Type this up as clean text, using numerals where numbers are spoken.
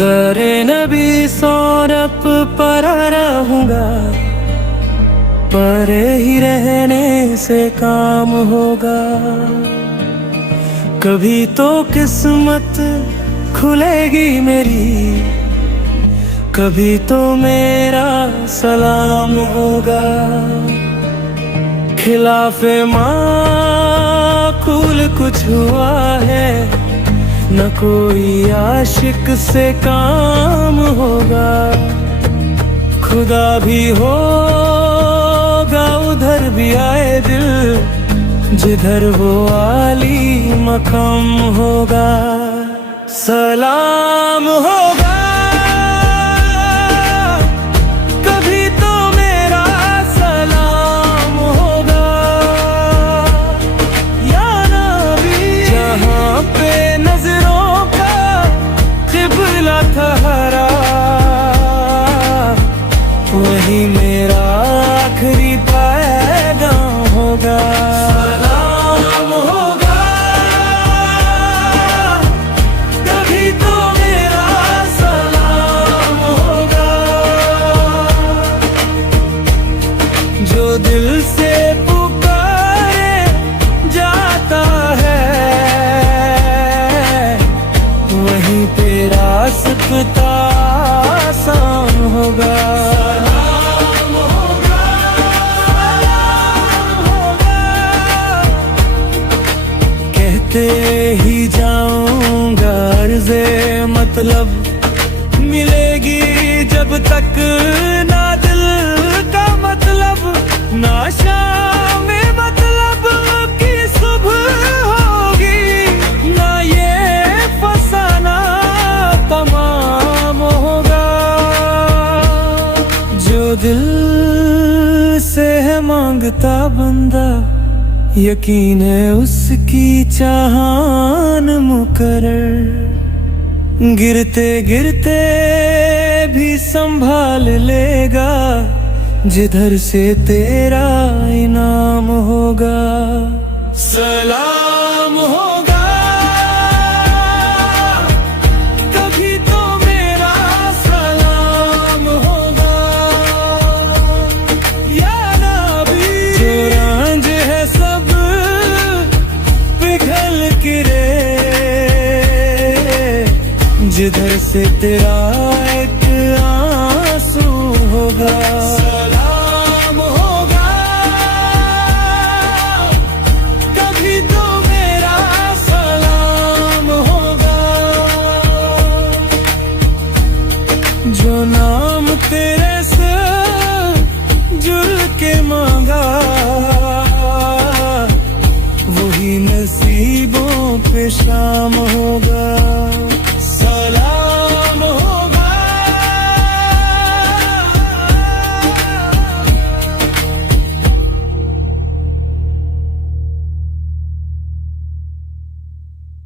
दरे नबी सौरभ पर रहूंगा, परे ही रहने से काम होगा। कभी तो किस्मत खुलेगी मेरी, कभी तो मेरा सलाम होगा। खिलाफे माकूल कुछ हुआ है, न कोई आशिक से काम होगा। खुदा भी होगा उधर भी आए दिल, जिधर वो आली मकाम होगा। सलाम होगा कभी तो मेरा सलाम होगा, या नबी। जहाँ पे नजरों का क़िबला ठहरा, वही मेरा आखिरी पैगाम होगा। सलाम होगा कभी तो मेरा सलाम होगा, जो दिल से पुकारे जाता है, वहीं पे रास्ता आसान होगा। कहते ही जाऊंगा अर्ज़े मतलब, मिलेगी जब तक ना दिल का मतलब, ना शाम में मतलब की सुबह होगी, ना ये फसाना तमाम होगा। जो दिल से है मांगता बंदा, यकीन है उसकी चाहन मुकर्रर। गिरते गिरते भी संभाल लेगा, जिधर से तेरा इनाम होगा। सलाम होगा कभी तो मेरा सलाम होगा, या नबी। जो रंज है सब पिघल गिरे, जिधर से तेरा एक आंसू होगा। सलाम होगा कभी तो मेरा सलाम होगा, जो नाम तेरे से जुड़ के मांगा, वही नसीबों पे शाम होगा।